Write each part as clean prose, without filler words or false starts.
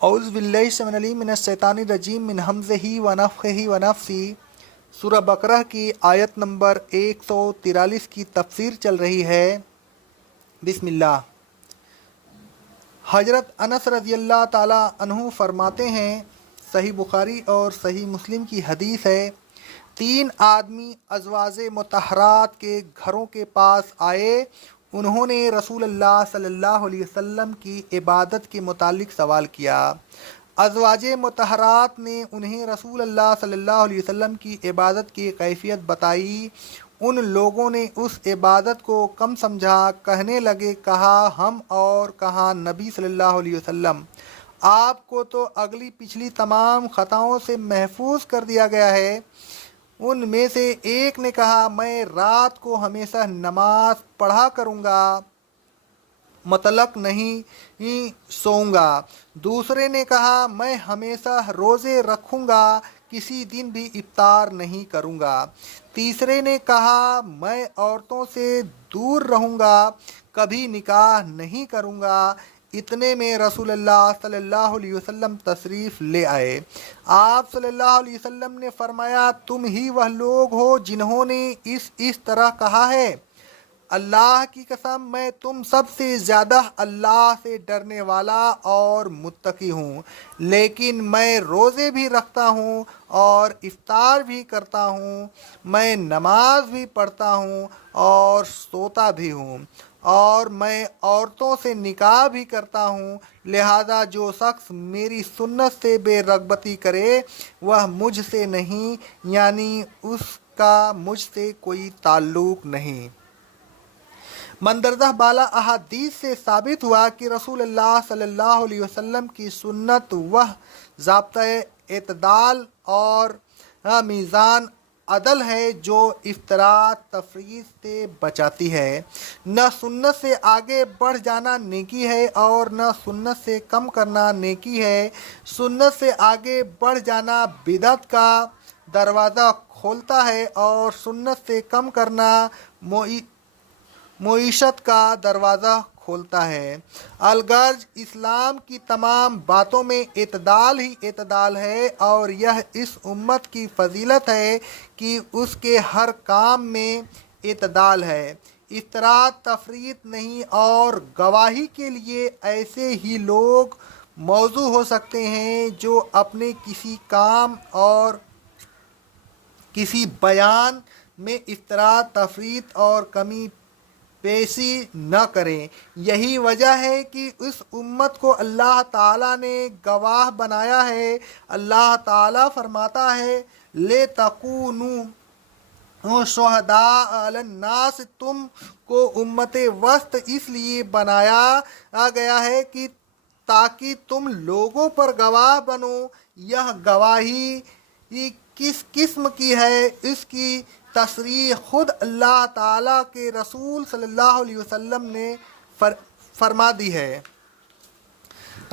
اعوذ باللہ السمیع العلیم من الشیطان الرجیم من ہمزہ ونفخہ ونفثہ۔ سورہ بقرہ کی آیت نمبر 143 کی تفسیر چل رہی ہے۔ بسم اللہ۔ حضرت انس رضی اللہ تعالی عنہ فرماتے ہیں، صحیح بخاری اور صحیح مسلم کی حدیث ہے، 3 آدمی ازواج مطہرات کے گھروں کے پاس آئے۔ انہوں نے رسول اللہ صلی اللہ علیہ وسلم کی عبادت کے متعلق سوال کیا۔ ازواج مطہرات نے انہیں رسول اللہ صلی اللہ علیہ وسلم کی عبادت کی کیفیت بتائی۔ ان لوگوں نے اس عبادت کو کم سمجھا، کہنے لگے، کہا ہم اور کہاں نبی صلی اللہ علیہ وسلم، آپ کو تو اگلی پچھلی تمام خطاؤں سے محفوظ کر دیا گیا ہے۔ ان میں سے ایک نے کہا، میں رات کو ہمیشہ نماز پڑھا کروں گا، مطلق نہیں سوؤں گا۔ دوسرے نے کہا، میں ہمیشہ روزے رکھوں گا، کسی دن بھی افطار نہیں کروں گا۔ تیسرے نے کہا، میں عورتوں سے دور رہوں گا، کبھی نکاح نہیں کروں گا۔ اتنے میں رسول اللہ صلی اللہ علیہ وسلم تشریف لے آئے۔ آپ صلی اللہ علیہ وسلم نے فرمایا، تم ہی وہ لوگ ہو جنہوں نے اس طرح کہا ہے، اللہ کی قسم میں تم سب سے زیادہ اللہ سے ڈرنے والا اور متقی ہوں، لیکن میں روزے بھی رکھتا ہوں اور افطار بھی کرتا ہوں، میں نماز بھی پڑھتا ہوں اور سوتا بھی ہوں، اور میں عورتوں سے نکاح بھی کرتا ہوں۔ لہذا جو شخص میری سنت سے بے رغبتی کرے وہ مجھ سے نہیں، یعنی اس کا مجھ سے کوئی تعلق نہیں۔ مندرجہ بالا احادیث سے ثابت ہوا کہ رسول اللہ صلی اللہ علیہ وسلم کی سنت وہ ضابطۂ اعتدال اور میزان عدل ہے جو افراط تفریط سے بچاتی ہے۔ نہ سنت سے آگے بڑھ جانا نیکی ہے اور نہ سنت سے کم کرنا نیکی ہے۔ سنت سے آگے بڑھ جانا بدعت کا دروازہ کھولتا ہے اور سنت سے کم کرنا معیشت کا دروازہ کھولتا ہے۔ الغرض اسلام کی تمام باتوں میں اعتدال ہی اعتدال ہے، اور یہ اس امت کی فضیلت ہے کہ اس کے ہر کام میں اعتدال ہے، افراط تفریط نہیں۔ اور گواہی کے لیے ایسے ہی لوگ موضوع ہو سکتے ہیں جو اپنے کسی کام اور کسی بیان میں افراط تفریط اور کمی پیشی نہ کریں۔ یہی وجہ ہے کہ اس امت کو اللہ تعالیٰ نے گواہ بنایا ہے۔ اللہ تعالیٰ فرماتا ہے، لِتَكُونُوا شُهَدَاءَ عَلَى النَّاسِ، تم کو امت وسط اس لیے بنایا گیا ہے کہ تاکہ تم لوگوں پر گواہ بنو۔ یہ گواہی کس قسم کی ہے، اس کی تصریح خود اللہ تعالیٰ کے رسول صلی اللہ علیہ وسلم نے فرما دی ہے۔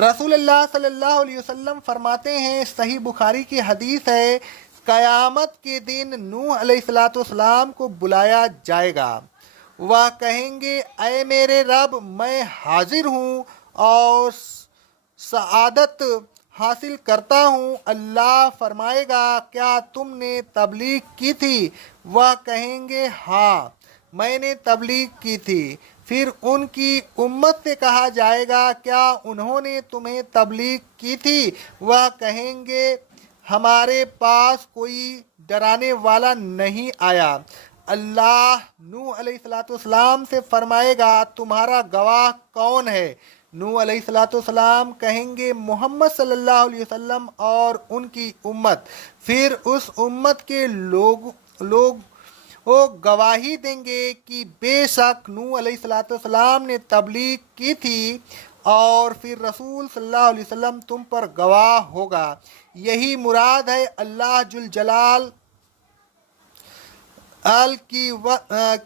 رسول اللہ صلی اللہ علیہ وسلم فرماتے ہیں، صحیح بخاری کی حدیث ہے، قیامت کے دن نوح علیہ السلام کو بلایا جائے گا۔ وہ کہیں گے، اے میرے رب، میں حاضر ہوں اور سعادت حاصل کرتا ہوں۔ اللہ فرمائے گا، کیا تم نے تبلیغ کی تھی؟ وہ کہیں گے، ہاں میں نے تبلیغ کی تھی۔ پھر ان کی امت سے کہا جائے گا، کیا انہوں نے تمہیں تبلیغ کی تھی؟ وہ کہیں گے، ہمارے پاس کوئی ڈرانے والا نہیں آیا۔ اللہ نوح علیہ السلام سے فرمائے گا، تمہارا گواہ کون ہے؟ نوح علیہ السلام کہیں گے، محمد صلی اللہ علیہ وسلم اور ان کی امت۔ پھر اس امت کے لوگ گواہی دیں گے کہ بے شک نوح علیہ السلام نے تبلیغ کی تھی، اور پھر رسول صلی اللہ علیہ وسلم تم پر گواہ ہوگا۔ یہی مراد ہے اللہ جل جلال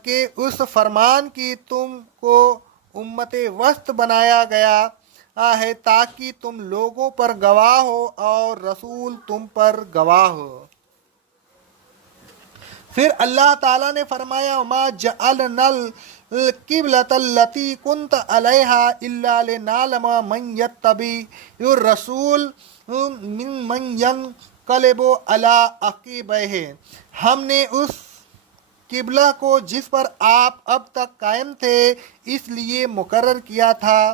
کے اس فرمان کی تم کو امت وسط بنایا گیا ہے تاکہ تم لوگوں پر گواہ ہو اور رسول تم پر گواہ ہو۔ پھر اللہ تعالیٰ نے فرمایا، وَمَا جَعَلْنَا القبلۃ التی کنت علیہا الا لنعلم من یتبع الرسول من ینقلب علی عقبیہ، ہم نے اس قبلہ کو جس پر آپ اب تک قائم تھے اس لیے مقرر کیا تھا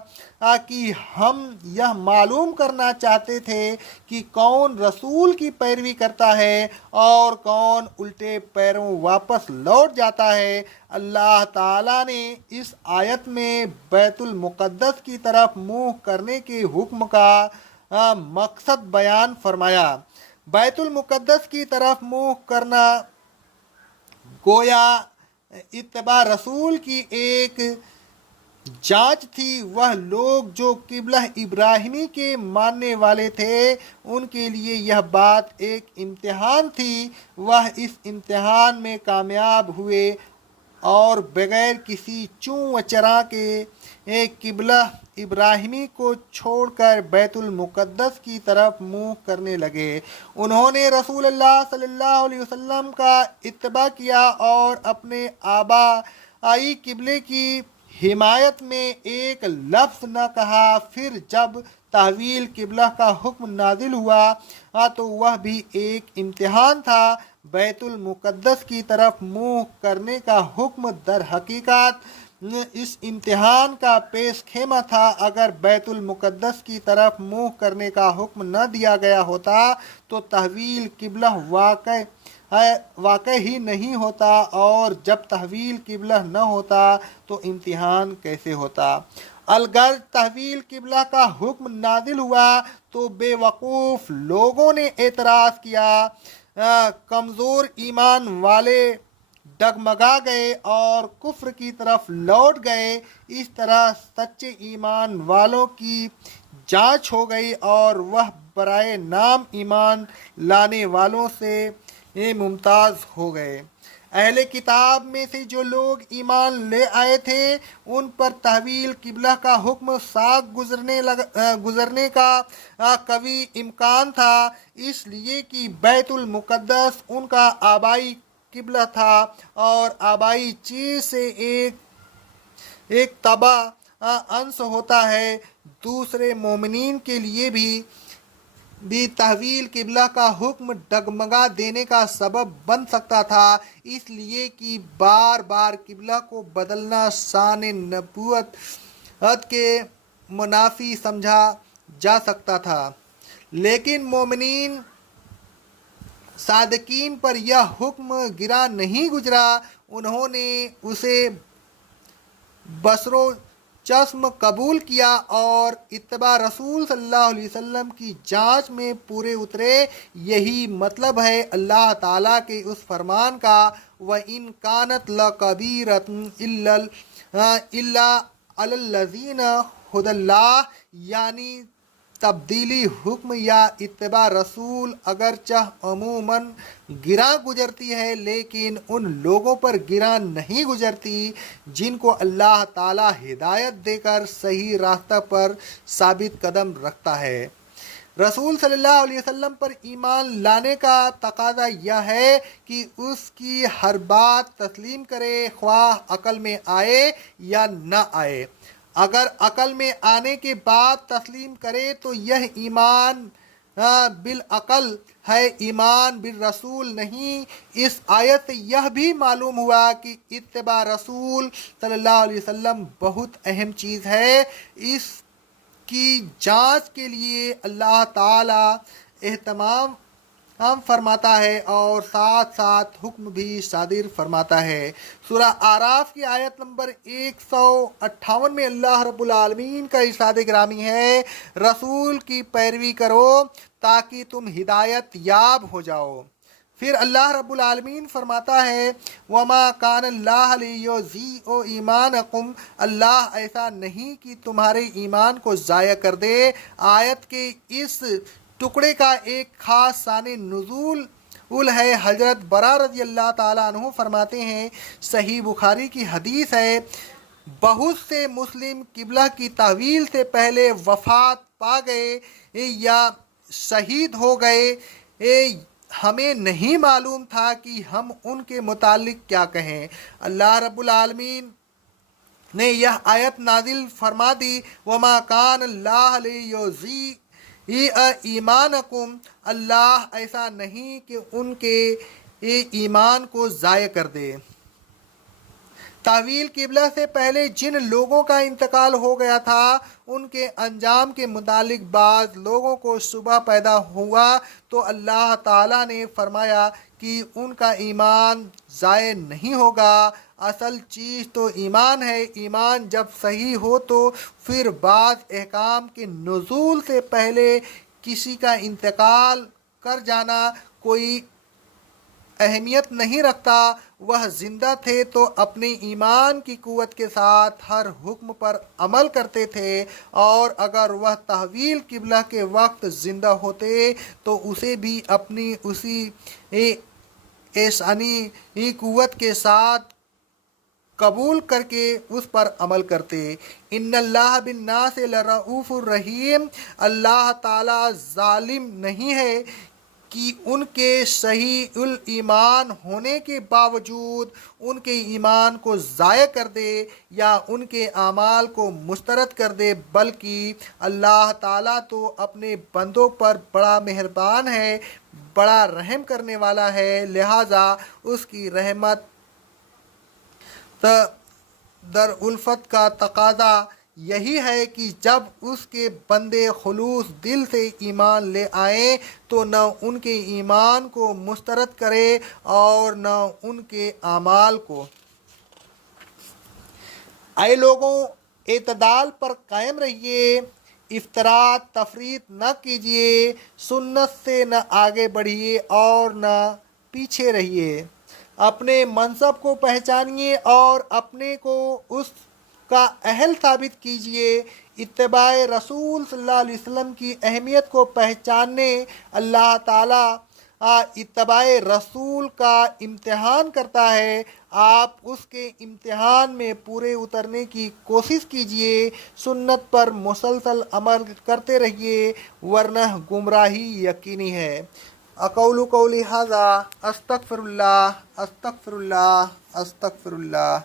کہ ہم یہ معلوم کرنا چاہتے تھے کہ کون رسول کی پیروی کرتا ہے اور کون الٹے پیروں واپس لوٹ جاتا ہے۔ اللہ تعالیٰ نے اس آیت میں بیت المقدس کی طرف منہ کرنے کے حکم کا مقصد بیان فرمایا۔ بیت المقدس کی طرف منہ کرنا گویا اتباع رسول کی ایک جانچ تھی۔ وہ لوگ جو قبلہ ابراہیمی کے ماننے والے تھے ان کے لیے یہ بات ایک امتحان تھی۔ وہ اس امتحان میں کامیاب ہوئے اور بغیر کسی چوں و چرا کے قبلہ ابراہیمی کو چھوڑ کر بیت المقدس کی طرف منہ کرنے لگے۔ انہوں نے رسول اللہ صلی اللہ علیہ وسلم کا اتباع کیا اور اپنے آبائی قبلے کی حمایت میں ایک لفظ نہ کہا۔ پھر جب تحویل قبلہ کا حکم نازل ہوا تو وہ بھی ایک امتحان تھا۔ بیت المقدس کی طرف منہ کرنے کا حکم در حقیقت اس امتحان کا پیش خیمہ تھا۔ اگر بیت المقدس کی طرف منہ کرنے کا حکم نہ دیا گیا ہوتا تو تحویل قبلہ واقع ہی نہیں ہوتا، اور جب تحویل قبلہ نہ ہوتا تو امتحان کیسے ہوتا؟ الغرض تحویل قبلہ کا حکم نازل ہوا تو بے وقوف لوگوں نے اعتراض کیا، کمزور ایمان والے ڈگمگا گئے اور کفر کی طرف لوٹ گئے۔ اس طرح سچے ایمان والوں کی جانچ ہو گئی اور وہ برائے نام ایمان لانے والوں سے ممتاز ہو گئے۔ اہل کتاب میں سے جو لوگ ایمان لے آئے تھے ان پر تحویل قبلہ کا حکم ساتھ گزرنے کا قوی امکان تھا، اس لیے کہ بیت المقدس ان کا آبائی قبلہ تھا اور آبائی چیز سے ایک تبع انس ہوتا ہے۔ دوسرے مومنین کے لیے بھی تحویل قبلہ کا حکم ڈگمگا دینے کا سبب بن سکتا تھا، اس لیے کہ بار بار قبلہ کو بدلنا شان نبوت کے منافی سمجھا جا سکتا تھا۔ لیکن مومنین صادقین پر یہ حکم گرا نہیں گزرا، انہوں نے اسے بصر و چشم قبول کیا اور اتباع رسول صلی اللہ علیہ وسلم کی جانچ میں پورے اترے۔ یہی مطلب ہے اللہ تعالیٰ کے اس فرمان کا وَإِن كَانَتْ لَكَبِيرَةٌ إِلَّا عَلَى الَّذِينَ هُدَى اللَّهِ، یعنی تبدیلی حکم یا اتباع رسول اگرچہ عموماً گراں گزرتی ہے لیکن ان لوگوں پر گراں نہیں گزرتی جن کو اللہ تعالیٰ ہدایت دے کر صحیح راستہ پر ثابت قدم رکھتا ہے۔ رسول صلی اللہ علیہ وسلم پر ایمان لانے کا تقاضا یہ ہے کہ اس کی ہر بات تسلیم کرے، خواہ عقل میں آئے یا نہ آئے۔ اگر عقل میں آنے کے بعد تسلیم کرے تو یہ ایمان بالعقل ہے، ایمان بالرسول نہیں۔ اس آیت سے یہ بھی معلوم ہوا کہ اتباع رسول صلی اللہ علیہ وسلم بہت اہم چیز ہے۔ اس کی جانچ کے لیے اللہ تعالیٰ اہتمام فرماتا ہے اور ساتھ ساتھ حکم بھی صادر فرماتا ہے۔ سورہ اعراف کی آیت نمبر 158 میں اللہ رب العالمین کا ارشاد گرامی ہے، رسول کی پیروی کرو تاکہ تم ہدایت یاب ہو جاؤ۔ پھر اللہ رب العالمین فرماتا ہے وَمَا كَانَ اللَّهُ لِيُضِيعَ إِيمَانَكُمْ، اللہ ایسا نہیں کہ تمہارے ایمان کو ضائع کر دے۔ آیت کے اس ٹکڑے کا ایک خاص شان نزول ہے۔ حضرت برا رضی اللہ تعالیٰ عنہ فرماتے ہیں، صحیح بخاری کی حدیث ہے، بہت سے مسلم قبلہ کی تحویل سے پہلے وفات پا گئے یا شہید ہو گئے، ہمیں نہیں معلوم تھا کہ ہم ان کے متعلق کیا کہیں۔ اللہ رب العالمین نے یہ آیت نازل فرما دی، وما کان اللہ لیضیع ایمانکم، اللہ ایسا نہیں کہ ان کے ایمان کو ضائع کر دے۔ تحویل قبلہ سے پہلے جن لوگوں کا انتقال ہو گیا تھا ان کے انجام کے متعلق بعض لوگوں کو شبہ پیدا ہوا تو اللہ تعالیٰ نے فرمایا کہ ان کا ایمان ضائع نہیں ہوگا۔ اصل چیز تو ایمان ہے، ایمان جب صحیح ہو تو پھر بعض احکام کے نزول سے پہلے کسی کا انتقال کر جانا کوئی اہمیت نہیں رکھتا۔ وہ زندہ تھے تو اپنے ایمان کی قوت کے ساتھ ہر حکم پر عمل کرتے تھے، اور اگر وہ تحویل قبلہ کے وقت زندہ ہوتے تو اسے بھی اپنی اسی ایسانی قوت کے ساتھ قبول کر کے اس پر عمل کرتے۔ ان اللہ بالناس لرؤوف الرحیم، اللہ تعالیٰ ظالم نہیں ہے کہ ان کے صحیح الایمان ہونے کے باوجود ان کے ایمان کو ضائع کر دے یا ان کے اعمال کو مسترد کر دے، بلکہ اللہ تعالیٰ تو اپنے بندوں پر بڑا مہربان ہے، بڑا رحم کرنے والا ہے، لہٰذا اس کی رحمت در الفت کا تقاضا یہی ہے کہ جب اس کے بندے خلوص دل سے ایمان لے آئیں تو نہ ان کے ایمان کو مسترد کرے اور نہ ان کے اعمال کو۔ اے لوگوں، اعتدال پر قائم رہیے، افراط تفریط نہ کیجیے، سنت سے نہ آگے بڑھیے اور نہ پیچھے رہیے، اپنے منصب کو پہچانیے اور اپنے کو اس کا اہل ثابت کیجیے۔ اتباع رسول صلی اللہ علیہ وسلم کی اہمیت کو پہچاننے اللہ تعالیٰ اتباع رسول کا امتحان کرتا ہے، آپ اس کے امتحان میں پورے اترنے کی کوشش کیجیے، سنت پر مسلسل عمل کرتے رہیے، ورنہ گمراہی یقینی ہے۔ اقول قولی ھذا استغفر اللہ استغفر اللہ استغفر اللہ۔